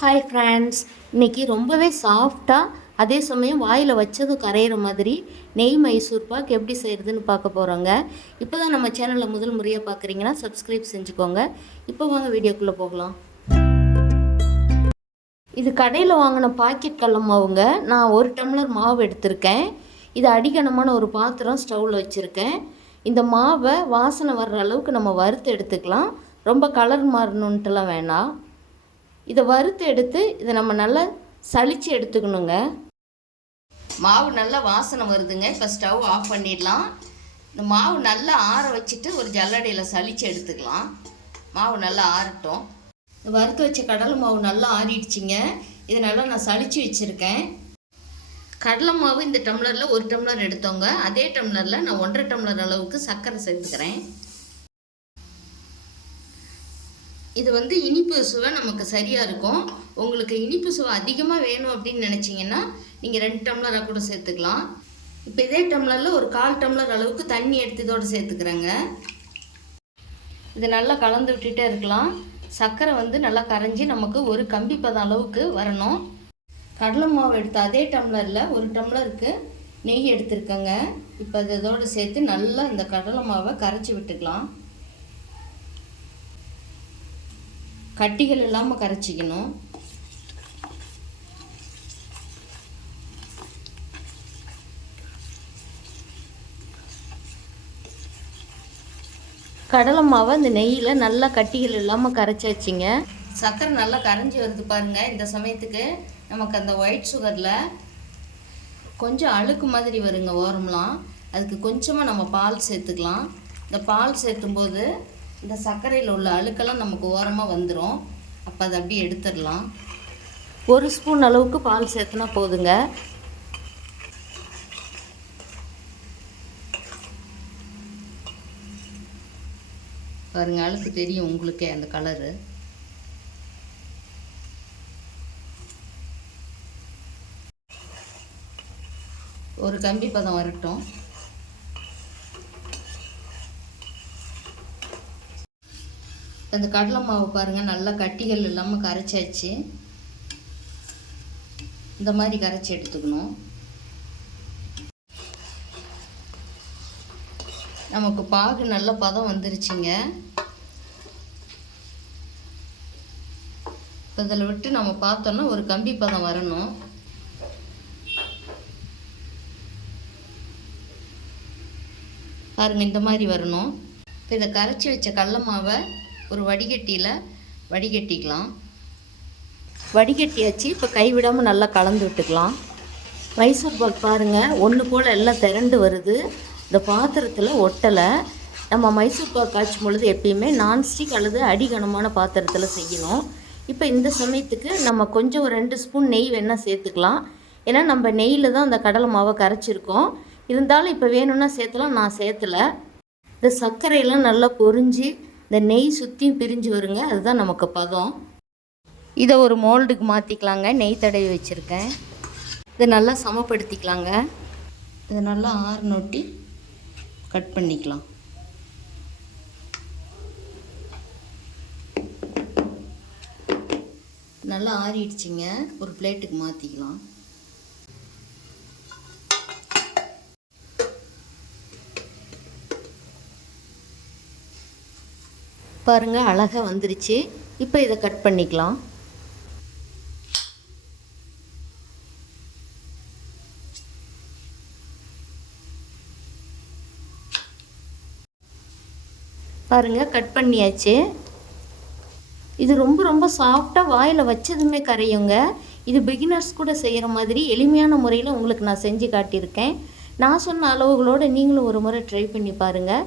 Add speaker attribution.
Speaker 1: Hi friends இன்றைக்கி ரொம்பவே சாஃப்டாக அதே சமயம் வாயில் வச்சதும் கரையிற மாதிரி நெய் மைசூர் பாக் எப்படி செய்கிறதுன்னு பார்க்க போகிறோங்க இப்போ தான் நம்ம சேனலில் முதல் முறையாக பார்க்குறீங்கன்னா சப்ஸ்கிரைப் செஞ்சுக்கோங்க. இப்போ வாங்க வீடியோக்குள்ளே போகலாம். இது கடையில் வாங்கின பாக்கெட் கடல மாவுங்க. நான் ஒரு டம்ளர் மாவு எடுத்திருக்கேன். இது அடிக்கணமான ஒரு பாத்திரம் ஸ்டவ்வில் வச்சுருக்கேன். இந்த மாவை வாசனை வர்ற அளவுக்கு நம்ம வறுத்து எடுத்துக்கலாம். ரொம்ப கலர் மாறணுன்ட்டுலாம் வேணாம். இதை வறுத்து எடுத்து இதை நம்ம நல்லா சளிச்சு எடுத்துக்கணுங்க. மாவு நல்லா வாசனை வருதுங்க. இப்போ ஸ்டவ் ஆஃப் பண்ணிடலாம். இந்த மாவு நல்லா ஆற வச்சுட்டு ஒரு ஜல்லடையில் சளிச்சு எடுத்துக்கலாம். மாவு நல்லா ஆறட்டும். இந்த வறுத்து வச்ச கடலை மாவு நல்லா ஆறிடுச்சிங்க. இதை நல்லா நான் சளிச்சு வச்சுருக்கேன். கடலை மாவு இந்த டம்ளரில் ஒரு டம்ளர் எடுத்தோங்க. அதே டம்ளரில் நான் ஒன்றரை டம்ளர் அளவுக்கு சர்க்கரை சேர்த்துக்கிறேன். இது வந்து இனிப்பு சுவை நமக்கு சரியாக இருக்கும். உங்களுக்கு இனிப்பு சுவை அதிகமாக வேணும் அப்படின்னு நினச்சிங்கன்னா நீங்கள் ரெண்டு டம்ளராக கூட சேர்த்துக்கலாம். இப்போ இதே டம்ளரில் ஒரு கால் டம்ளர் அளவுக்கு தண்ணி எடுத்து இதோடு சேர்த்துக்கிறேங்க. இது நல்லா கலந்து விட்டுட்டே இருக்கலாம். சர்க்கரை வந்து நல்லா கரைஞ்சி நமக்கு ஒரு கம்பி பதம் அளவுக்கு வரணும். கடலை மாவு எடுத்த அதே டம்ளரில் ஒரு டம்ளருக்கு நெய் எடுத்துருக்கேங்க. இப்போ அது இதோடு சேர்த்து நல்லா இந்த கடலை மாவை கரைச்சி விட்டுக்கலாம். கட்டிகள் இல்லாமல் கரைச்சிக்கணும். கடலை மாவை இந்த நெய்யில் நல்லா கட்டிகள் இல்லாமல் கரைச்சி வச்சிங்க. சர்க்கரை நல்லா கரைஞ்சி வருது பாருங்கள் இந்த சமயத்துக்கு. நமக்கு அந்த ஒயிட் சுகரில் கொஞ்சம் அழுக்கு மாதிரி வருங்க ஓரம்லாம். அதுக்கு கொஞ்சமாக நம்ம பால் சேர்த்துக்கலாம். இந்த பால் சேர்த்தும்போது இந்த சர்க்கரையில் உள்ள அழுக்கெல்லாம் நமக்கு ஓரமாக வந்துடும் அப்போ அதை அப்படியே எடுத்துடலாம். ஒரு ஸ்பூன் அளவுக்கு பால் சேர்த்துனா போதுங்க. பாருங்க அழுக்கு தெரியும் உங்களுக்கே அந்த கலரு ஒரு கம்பி பதம் வரட்டும். இந்த கடலை மாவு பாருங்கள் நல்லா கட்டிகள் இல்லாமல் கரைச்சாச்சு. இந்த மாதிரி கரைச்சி எடுத்துக்கணும். நமக்கு பாகு நல்ல பதம் வந்துருச்சுங்க. இப்போ இதில் விட்டு நம்ம பார்த்தோன்னா ஒரு கம்பி பதம் வரணும். பாருங்கள் இந்த மாதிரி வரணும். இப்போ இதை கரைச்சி வச்ச கடல மாவை ஒரு வடிகட்டியில் வடிகட்டிக்கலாம். வடிகட்டியாச்சு இப்போ கைவிடாமல் நல்லா கலந்து விட்டுக்கலாம். மைசூர் பாக் பாருங்கள் ஒன்று போல் எல்லாம் திரண்டு வருது. இந்த பாத்திரத்தில் ஒட்டலை. நம்ம மைசூர் பாக் காய்ச்சும் பொழுது எப்பயுமே நான்ஸ்டிக் அல்லது அடிகனமான பாத்திரத்தில் செய்யணும். இப்போ இந்த சமயத்துக்கு நம்ம கொஞ்சம் ஒரு ரெண்டு ஸ்பூன் நெய் வேணால் சேர்த்துக்கலாம். ஏன்னா நம்ம நெய்யில் தான் அந்த கடலை மாவை கரைச்சிருக்கோம். இருந்தாலும் இப்போ வேணும்னா சேர்த்தலாம் நான் சேர்த்தலை. இந்த சர்க்கரையெல்லாம் நல்லா பொறிஞ்சு இந்த நெய் சுற்றியும் பிரிஞ்சு வருங்க அதுதான் நமக்கு பதம். இதை ஒரு மோல்டுக்கு மாற்றிக்கலாங்க நெய் தடவி வச்சுருக்கேன். இதை நல்லா சமப்படுத்திக்கலாங்க. இதை நல்லா ஆறு நொட்டி கட் பண்ணிக்கலாம். நல்லா ஆறிடுச்சிங்க ஒரு பிளேட்டுக்கு மாற்றிக்கலாம் பாருங்கள் அழகாக வந்துருச்சு. இப்போ இதை கட் பண்ணிக்கலாம். பாருங்கள் கட் பண்ணியாச்சு. இது ரொம்ப ரொம்ப சாஃப்டாக வாயில் வச்சதுமே கரையுங்க. இது பிகினர்ஸ் கூட செய்கிற மாதிரி எளிமையான முறையில் உங்களுக்கு நான் செஞ்சு காட்டியிருக்கேன். நான் சொன்ன அளவுகளோடு நீங்களும் ஒரு முறை ட்ரை பண்ணி பாருங்கள்